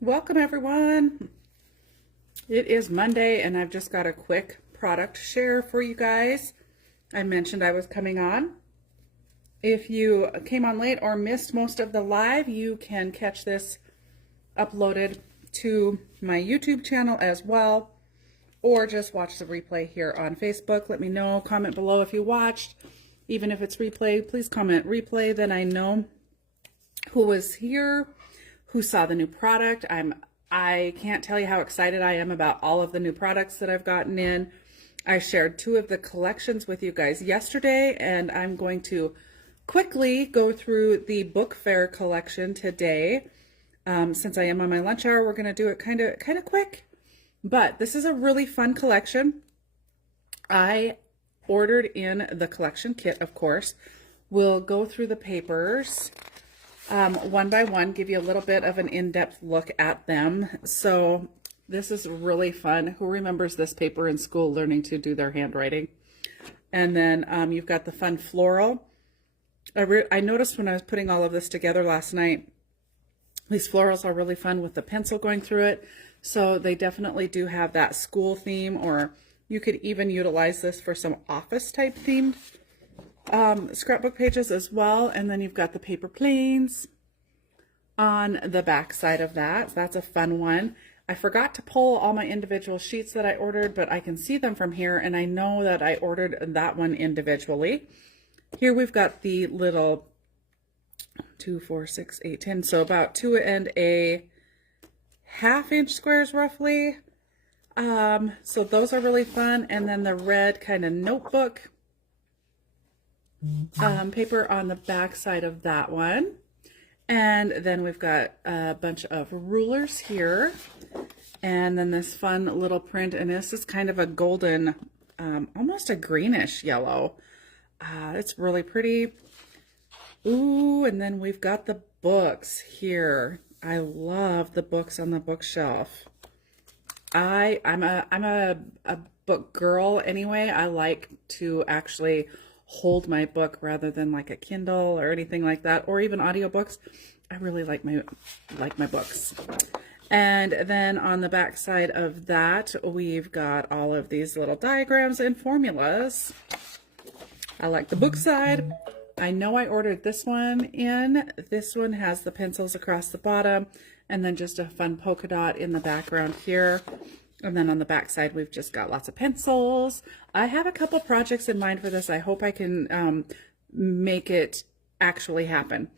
Welcome everyone. It is Monday and I've just got a quick product share for you guys. I mentioned I was coming on. If you came on late or missed most of the live, you can catch this uploaded to my YouTube channel as well, or just watch the replay here on Facebook. Let me know, comment below if you watched. Even if it's replay, please comment replay, then I know who was here, who saw the new product. I can't tell you how excited I am about all of the new products that I've gotten in. I shared 2 of the collections with you guys yesterday, and I'm going to quickly go through the book fair collection today. Since I am on my lunch hour, we're going to do it kind of quick. But this is a really fun collection. I ordered in the collection kit, of course. We'll go through the papers one by one, give you a little bit of an in-depth look at them. So this is really fun. Who remembers this paper in school, learning to do their handwriting? And then you've got the fun floral. I noticed when I was putting all of this together last night, these florals are really fun with the pencil going through it. So they definitely do have that school theme, or you could even utilize this for some office type themed scrapbook pages as well. And then you've got the paper planes on the back side of that. So that's a fun one. I forgot to pull all my individual sheets that I ordered, but I can see them from here, and I know that I ordered that one individually. Here we've got the little 2, 4, 6, 8, 10, so about 2 and a half inch squares roughly. So those are really fun. And then the red kind of notebook paper on the back side of that one. And then we've got a bunch of rulers here, and then this fun little print, and this is kind of a golden, almost a greenish yellow. It's really pretty. Ooh, and then we've got the books here. I love the books on the bookshelf. I'm a book girl anyway. I like to actually hold my book rather than like a Kindle or anything like that, or even audiobooks. I really like my books. And then on the back side of that, we've got all of these little diagrams and formulas. I like the book side. I know I ordered this one in. This one has the pencils across the bottom, and then just a fun polka dot in the background here. And then on the back side, we've just got lots of pencils. I have a couple projects in mind for this. I hope I can make it actually happen.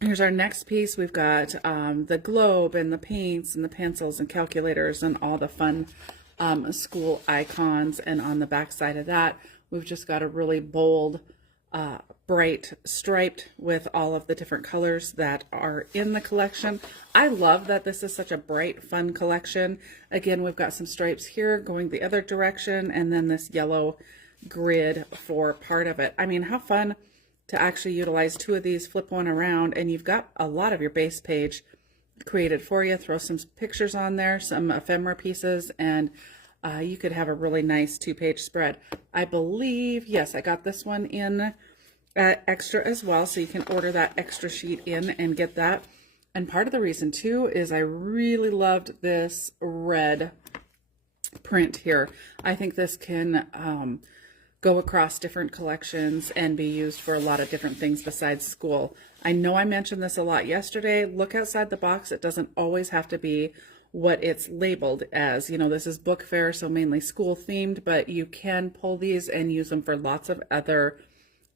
Here's our next piece. We've got the globe and the paints and the pencils and calculators and all the fun school icons. And on the back side of that, we've just got a really bold, bright striped with all of the different colors that are in the collection. I love that this is such a bright, fun collection. Again, we've got some stripes here going the other direction, and then this yellow grid for part of it. I mean, how fun to actually utilize 2 of these, flip one around, and you've got a lot of your base page created for you. Throw some pictures on there, some ephemera pieces, and you could have a really nice 2-page spread. I believe, yes, I got this one in extra as well, so you can order that extra sheet in and get that. And part of the reason too is I really loved this red print here. I think this can go across different collections and be used for a lot of different things besides school. I know I mentioned this a lot yesterday. Look outside the box. It doesn't always have to be what it's labeled as. You know, this is book fair, so mainly school themed, but you can pull these and use them for lots of other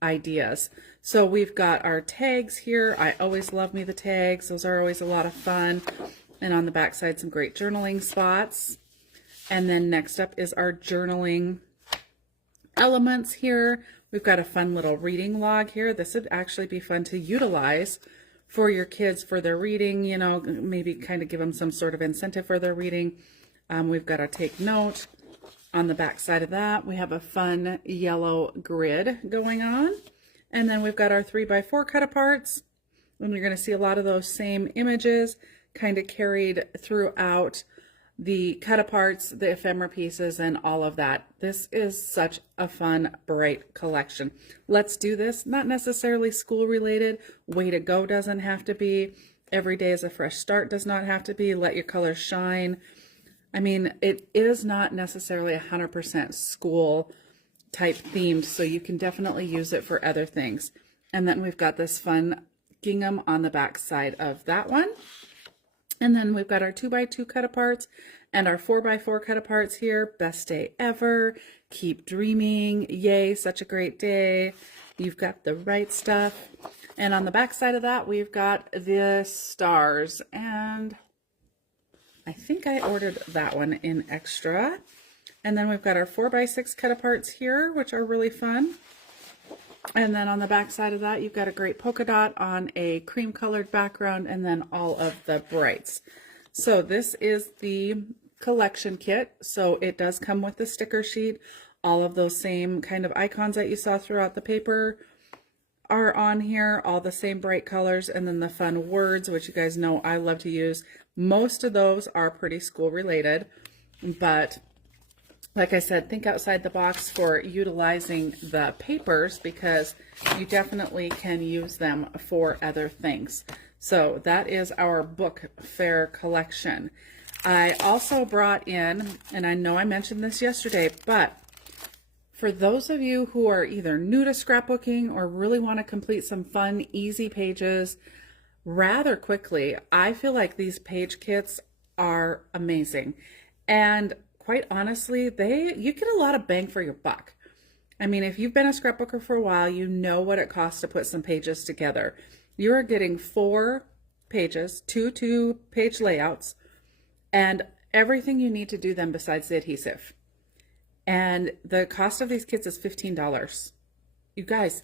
ideas. So we've got our tags here. I always love me the tags. Those are always a lot of fun. And on the back side, some great journaling spots. And then next up is our journaling elements here. We've got a fun little reading log here. This would actually be fun to utilize for your kids for their reading, you know, maybe kind of give them some sort of incentive for their reading. We've got our take note. On the back side of that, we have a fun yellow grid going on. And then we've got our 3x4 cut aparts. And you're going to see a lot of those same images kind of carried throughout the cut aparts, the ephemera pieces, and all of that. This is such a fun, bright collection. Let's do this. Not necessarily school related. Way to Go doesn't have to be. Every day is a fresh start does not have to be. Let your colors shine. I mean, it is not necessarily 100% school type themed, so you can definitely use it for other things. And then we've got this fun gingham on the back side of that one. And then we've got our 2x2 cut aparts and our 4x4 cut aparts here. Best day ever. Keep dreaming. Yay, such a great day. You've got the right stuff. And on the back side of that, we've got the stars. And I think I ordered that one in extra. And then we've got our 4x6 cut aparts here, which are really fun. And then on the back side of that, you've got a great polka dot on a cream colored background, and then all of the brights. So this is the collection kit. So it does come with the sticker sheet. All of those same kind of icons that you saw throughout the paper are on here, all the same bright colors, and then the fun words, which you guys know I love to use. Most of those are pretty school related, but like I said, think outside the box for utilizing the papers, because you definitely can use them for other things. So that is our book fair collection. I also brought in, and I know I mentioned this yesterday, but for those of you who are either new to scrapbooking or really want to complete some fun, easy pages rather quickly, I feel like these page kits are amazing. And quite honestly, you get a lot of bang for your buck. I mean, if you've been a scrapbooker for a while, you know what it costs to put some pages together. You are getting 4 pages, 2 2-page layouts, and everything you need to do them besides the adhesive. And the cost of these kits is $15. You guys,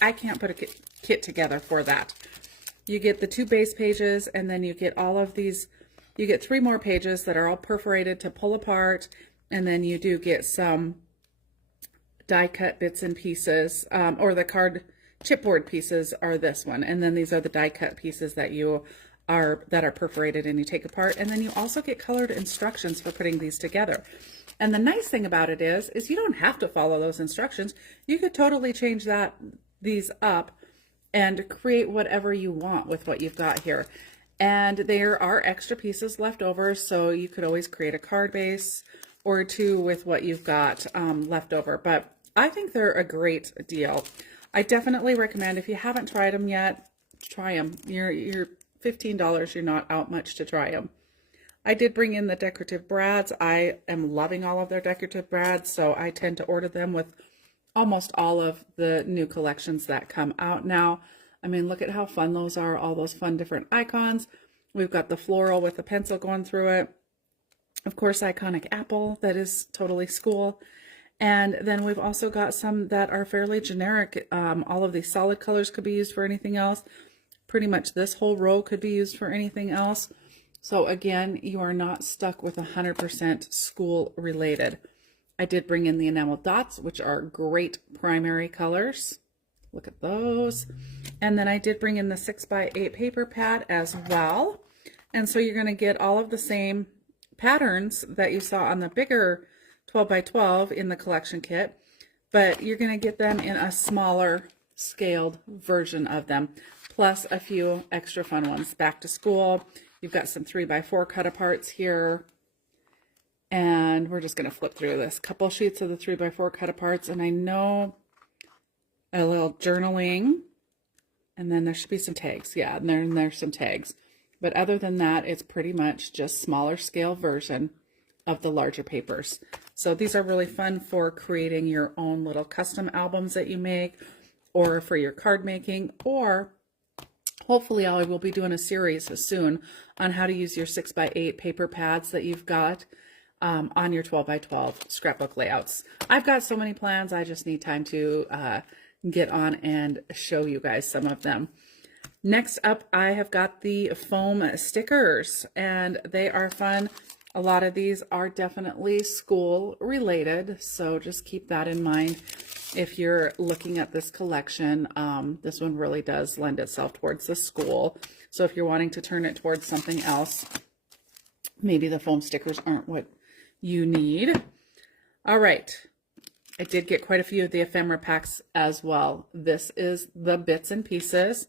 I can't put a kit together for that. You get the 2 base pages, and then you get all of these. You get 3 more pages that are all perforated to pull apart, and then you do get some die cut bits and pieces, or the card chipboard pieces are this one, and then these are the die cut pieces that are perforated and you take apart, and then you also get colored instructions for putting these together. And the nice thing about it is you don't have to follow those instructions. You could totally change these up and create whatever you want with what you've got here. And there are extra pieces left over, so you could always create a card base or 2 with what you've got left over. But I think they're a great deal. I definitely recommend, if you haven't tried them yet, try them. You're $15. You're not out much to try them. I did bring in the decorative brads. I am loving all of their decorative brads, so I tend to order them with almost all of the new collections that come out now. I mean, look at how fun those are, all those fun different icons. We've got the floral with the pencil going through it. Of course, iconic apple, that is totally school. And then we've also got some that are fairly generic. All of these solid colors could be used for anything else. Pretty much this whole row could be used for anything else. So again, you are not stuck with 100% school related. I did bring in the enamel dots, which are great primary colors. Look at those. And then I did bring in the 6x8 paper pad as well. And so you're going to get all of the same patterns that you saw on the bigger 12x12 in the collection kit, but you're going to get them in a smaller scaled version of them, plus a few extra fun ones. Back to school, you've got some 3x4 cut aparts here. And we're just going to flip through this couple sheets of the 3x4 cut aparts. And I know a little journaling, and then there should be some tags. Yeah, and there's some tags. But other than that, it's pretty much just smaller scale version of the larger papers. So these are really fun for creating your own little custom albums that you make, or for your card making, or hopefully I will be doing a series soon on how to use your 6x8 paper pads that you've got on your 12x12 scrapbook layouts. I've got so many plans, I just need time to get on and show you guys some of them. Next up, I have got the foam stickers, and they are fun. A lot of these are definitely school related, so just keep that in mind if you're looking at this collection. This one really does lend itself towards the school. So if you're wanting to turn it towards something else, maybe the foam stickers aren't what you need. All right. I did get quite a few of the ephemera packs as well. This is the bits and pieces.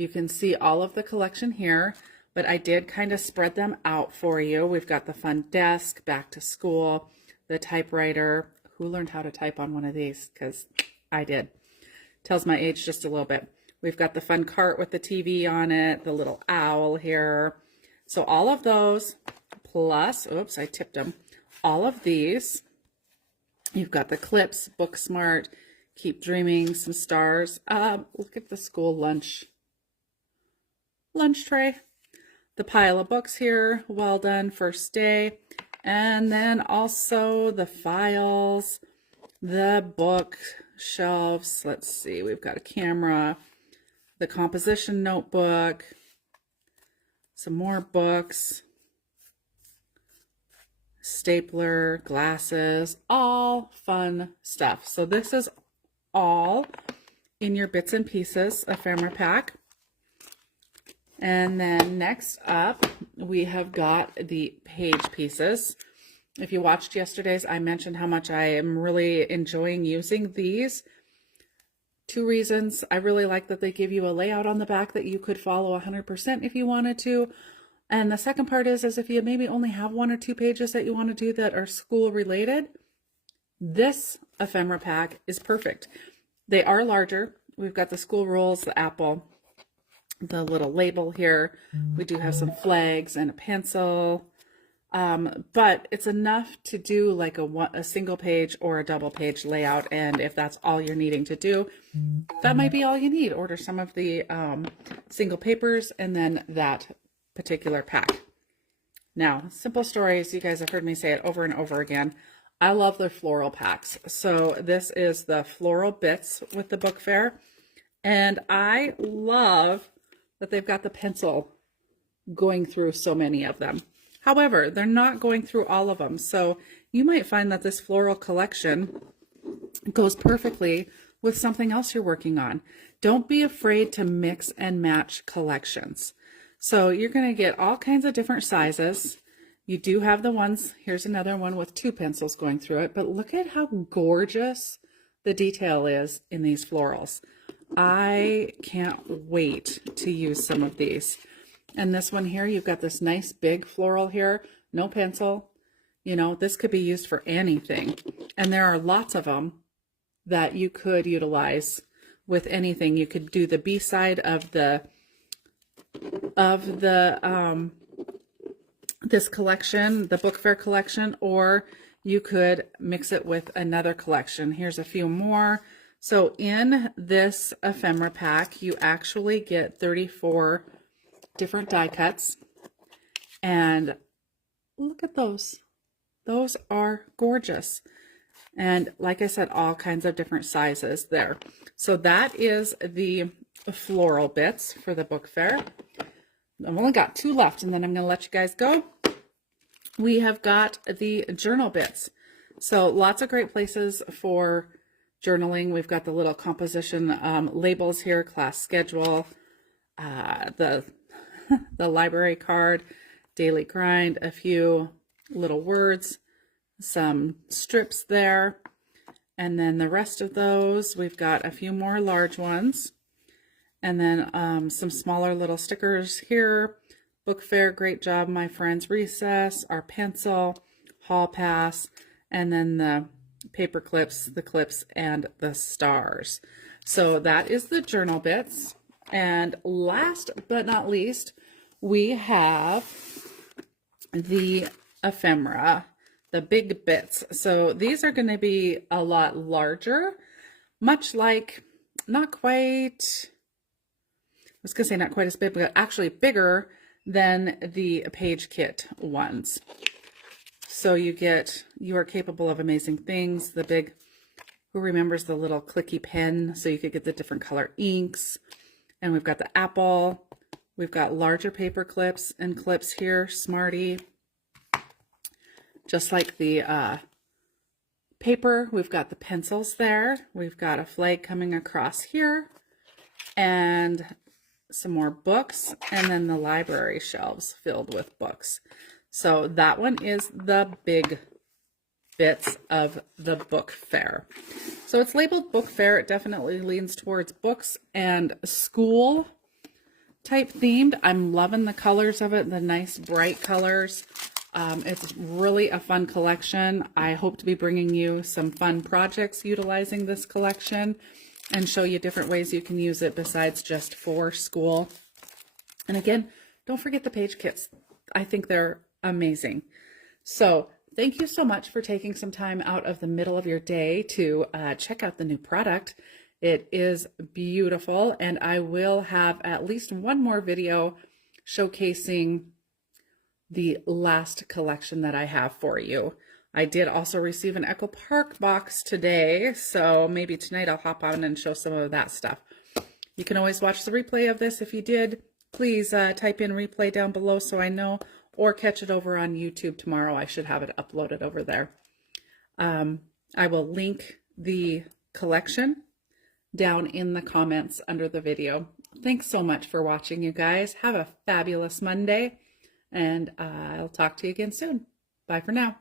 You can see all of the collection here, but I did kind of spread them out for you. We've got the fun desk, back to school, the typewriter. Who learned how to type on one of these? Because I did. Tells my age just a little bit. We've got the fun cart with the TV on it, the little owl here. So all of those, plus, oops, I tipped them. All of these. You've got the clips, Book Smart, Keep Dreaming, some stars. Look at the school lunch tray. The pile of books here, well done, first day. And then also the files, the book shelves. Let's see, we've got a camera, the composition notebook, some more books, stapler, glasses, all fun stuff. So this is all in your bits and pieces ephemera pack. And then next up, we have got the page pieces. If you watched yesterday's, I mentioned how much I am really enjoying using these. 2 reasons. I really like that they give you a layout on the back that you could follow 100% if you wanted to. And the second part is if you maybe only have 1 or 2 pages that you want to do that are school related, this ephemera pack is perfect. They are larger. We've got the school rules, the apple, the little label here. We do have some flags and a pencil, but it's enough to do like a single page or a double page layout. And if that's all you're needing to do, that might be all you need. Order some of the single papers and then that particular pack. Now, Simple Stories, you guys have heard me say it over and over again. I love their floral packs. So this is the floral bits with the book fair. And I love that they've got the pencil going through so many of them. However, they're not going through all of them. So you might find that this floral collection goes perfectly with something else you're working on. Don't be afraid to mix and match collections. So you're going to get all kinds of different sizes. You do have the ones, here's another one with 2 pencils going through it, but look at how gorgeous the detail is in these florals. I can't wait to use some of these. And this one here, you've got this nice big floral here, no pencil. You know, this could be used for anything. And there are lots of them that you could utilize with anything. You could do the B side of the this collection, the book fair collection, or you could mix it with another collection. Here's a few more. So in this ephemera pack, you actually get 34 different die cuts. And look at those. Those are gorgeous. And like I said, all kinds of different sizes there. So that is the floral bits for the book fair. I've only got 2 left, and then I'm going to let you guys go. We have got the journal bits. So lots of great places for journaling. We've got the little composition labels here, class schedule, the library card, daily grind, a few little words, some strips there, and then the rest of those, we've got a few more large ones, and then some smaller little stickers here. Book fair, great job, my friends. Recess, our pencil, hall pass, and then the paper clips, the clips, and the stars. So that is the journal bits. And last but not least, we have the ephemera, the big bits. So these are going to be a lot larger, much like, not quite, I was going to say not quite as big, but actually bigger than the page kit ones. So you are capable of amazing things. The big, who remembers the little clicky pen? So you could get the different color inks. And we've got the apple. We've got larger paper clips and clips here, Smarty. Just like the paper, we've got the pencils there. We've got a flag coming across here. And some more books, and then the library shelves filled with books. So that one is the big bits of the book fair. So it's labeled book fair. It definitely leans towards books and school. type themed. I'm loving the colors of it, the nice bright colors. It's really a fun collection. I hope to be bringing you some fun projects utilizing this collection and show you different ways you can use it besides just for school. And again, don't forget the page kits. I think they're amazing. So thank you so much for taking some time out of the middle of your day to check out the new product. It is beautiful, and I will have at least one more video showcasing the last collection that I have for you. I did also receive an Echo Park box today, so maybe tonight I'll hop on and show some of that stuff. You can always watch the replay of this. If you did, please type in replay down below so I know, or catch it over on YouTube tomorrow. I should have it uploaded over there. I will link the collection down in the comments under the video. Thanks so much for watching, you guys. Have a fabulous Monday. And I'll talk to you again soon. Bye for now.